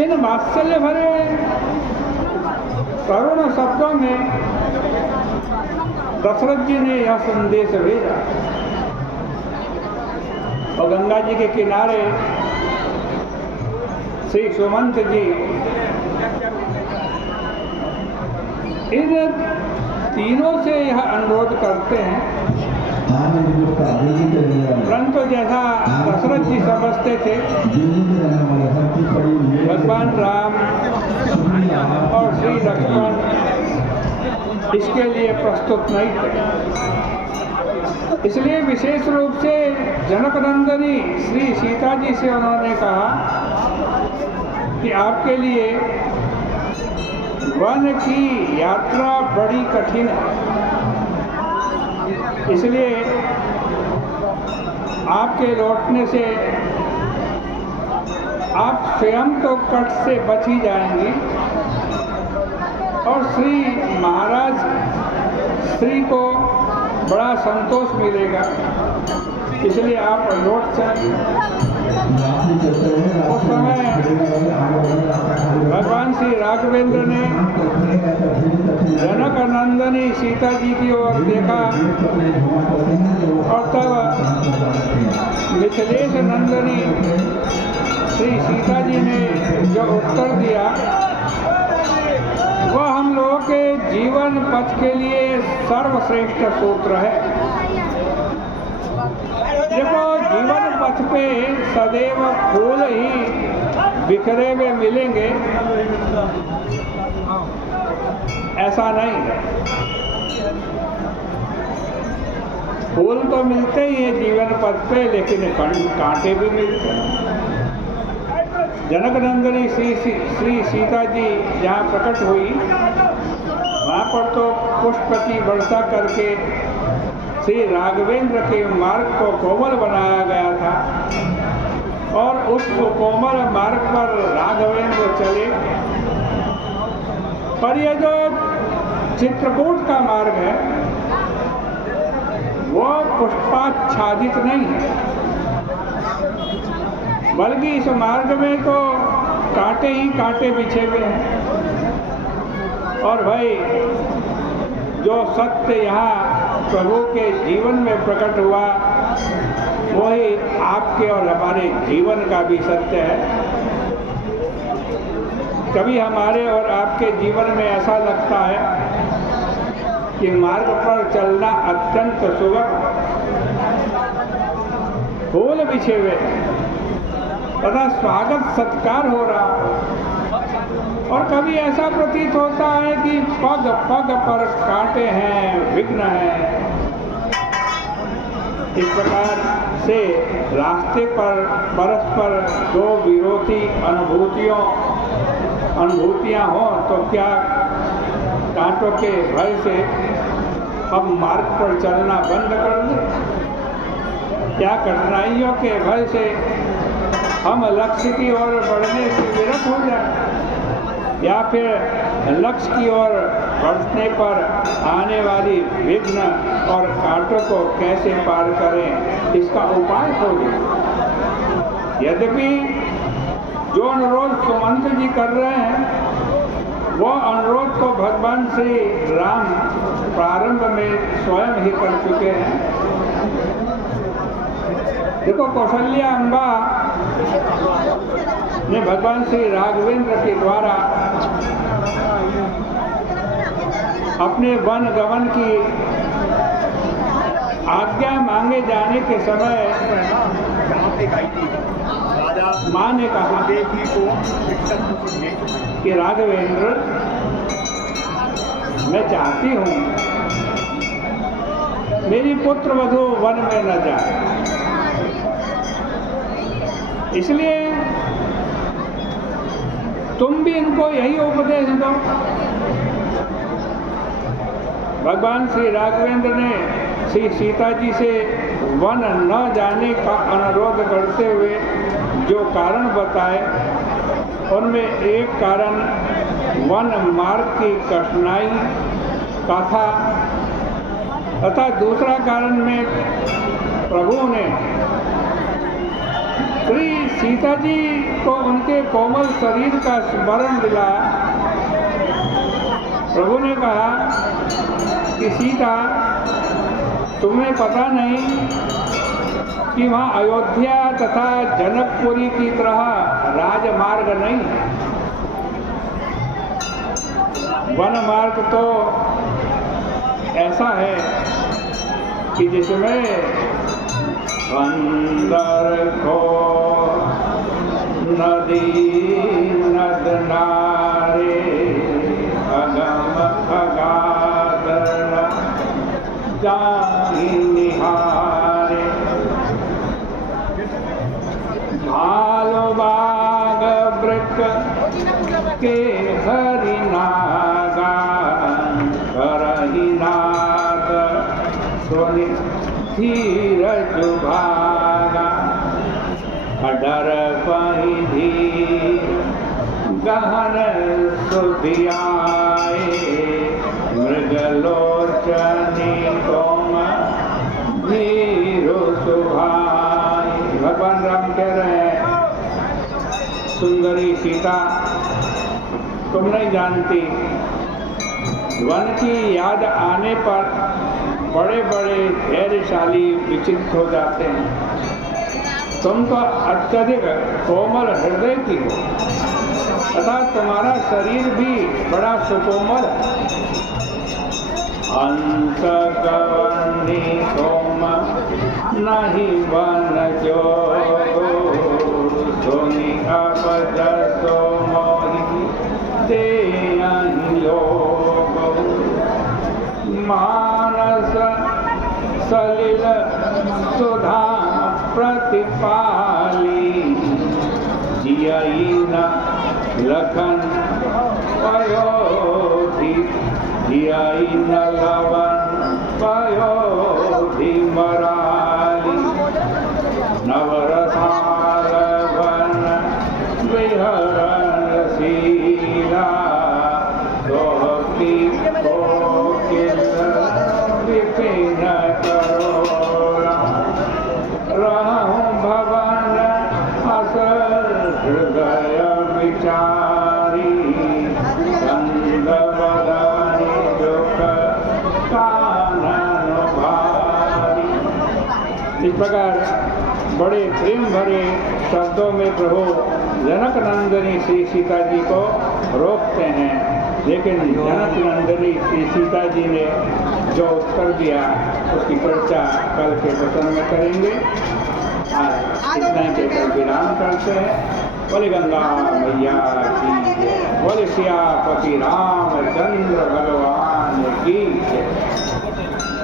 इन वात्सल्य भरे करुण शब्दों में दशरथ जी ने यह संदेश भेजा और गंगा जी के किनारे श्री सुमंत जी इन तीनों से यह अनुरोध करते हैं, परंतु जैसा दशरथ जी समझते थे भगवान राम और श्री लक्ष्मण इसके लिए प्रस्तुत नहीं थे, इसलिए विशेष रूप से जनक नंदनी श्री सीता जी से उन्होंने कहा कि आपके लिए वन की यात्रा बड़ी कठिन है, इसलिए आपके लौटने से आप स्वयं तो कष्ट से बच ही जाएंगी और श्री महाराज श्री को बड़ा संतोष मिलेगा, इसलिए आप लौट जाएंगे। उस समय भगवान श्री राघवेंद्र ने जनक नंदनी सीता जी की ओर देखा और तब मिथिलेश नंदनी श्री सीता जी ने जो उत्तर दिया वह हम लोगों के जीवन पथ के लिए सर्वश्रेष्ठ सूत्र है। देखो, जीवन पथ पे सदैव फूल ही बिखरे हुए मिलेंगे ऐसा नहीं है। फूल तो मिलते ही हैं जीवन पथ पे, लेकिन कांटे भी मिलते हैं। जनक नंदनी श्री सीता जी जहाँ प्रकट हुई वहाँ पर तो पुष्प की वर्षा करके श्री राघवेंद्र के मार्ग को कोमल बनाया गया था और उस कोमल मार्ग पर राघवेंद्र चले। पर यह जो चित्रकूट का मार्ग है वो पुष्पाच्छादित नहीं है, बल्कि इस मार्ग में तो कांटे ही कांटे बिछे हुए हैं। और भाई जो सत्य यहाँ प्रभु के जीवन में प्रकट हुआ वही आपके और हमारे जीवन का भी सत्य है। कभी हमारे और आपके जीवन में ऐसा लगता है कि मार्ग पर चलना अत्यंत सुगम, फूल बिछे हुए तथा स्वागत सत्कार हो रहा, और कभी ऐसा प्रतीत होता है कि पग पग पर कांटे हैं, विघ्न हैं। इस प्रकार से रास्ते पर परस्पर दो विरोधी अनुभूतियां हो तो क्या कांटों के भय से हम मार्ग पर चलना बंद कर दें? क्या कठिनाइयों के भय से हम लक्ष्य की ओर बढ़ने से विरत हो जाए, या फिर लक्ष्य की ओर बढ़ने पर आने वाली विघ्न और कांटों को कैसे पार करें इसका उपाय खोजें। यद्यपि जो अनुरोध सुमंत जी कर रहे हैं वो अनुरोध तो भगवान श्री राम प्रारंभ में स्वयं ही कर चुके हैं। देखो, कौशल्या अम्बा ने भगवान श्री राघवेंद्र के द्वारा अपने वन गमन की आज्ञा मांगे जाने के समय माँ ने कहा कि राघवेंद्र, मैं चाहती हूँ मेरी पुत्र वधू वन में न जाए, इसलिए तुम भी इनको यही उपदेश दो। भगवान श्री राघवेंद्र ने श्री सीता जी से वन न जाने का अनुरोध करते हुए जो कारण बताए उनमें एक कारण वन मार्ग की कठिनाई का था तथा दूसरा कारण में प्रभु ने श्री सीता जी को उनके कोमल शरीर का स्मरण दिलाया। प्रभु ने कहा कि सीता, तुम्हें पता नहीं कि वहाँ अयोध्या तथा जनकपुरी की तरह राजमार्ग नहीं, वन मार्ग तो ऐसा है कि जिसमें अंदर को नदी नद नारे अगम अगाधर जाहि निहारे, भालो बाग वृक के हरि नागा करहि नाद सोनि धीरज भागा, अडर पहि धीर गहन सुधियाए, मृगलोचनी कोम धीरो सुभाए। भगवान राम कह रहे हैं, सुंदरी सीता, तुम नहीं जानती, वन की याद आने पर बड़े बड़े धैर्यशाली विचलित हो जाते हैं। तुम तो अत्यधिक कोमल हृदय की हो तथा तुम्हारा शरीर भी बड़ा सुकोमल है। अंत गवनी सोम नहीं बन जोगो, सोनी अपजसो मोहि ते लोग, मानस सलिल सुधा प्रतिपाली, जियई न लखन पयोधि, जियई न लवन पयोधि मराली, नवरसाल वन विहरण शीला, दोहती कोकिल विपिन करोड़ा, रहूं भवन असल हृदय विचारी, कंद बदनी दुख कानन भारी। इस प्रकार बड़े प्रेम भरे शब्दों में प्रभु जनक नंदिनी श्री सीता जी को रोकते हैं, लेकिन जनक नंदिनी श्री सीता जी ने जो उत्तर दिया उसकी चर्चा कल के प्रसंग में करेंगे। आज इतना कहकर विराम करते हैं। बोले गंगा मैया की जय, बोले सियापति रामचंद्र भगवान की जय।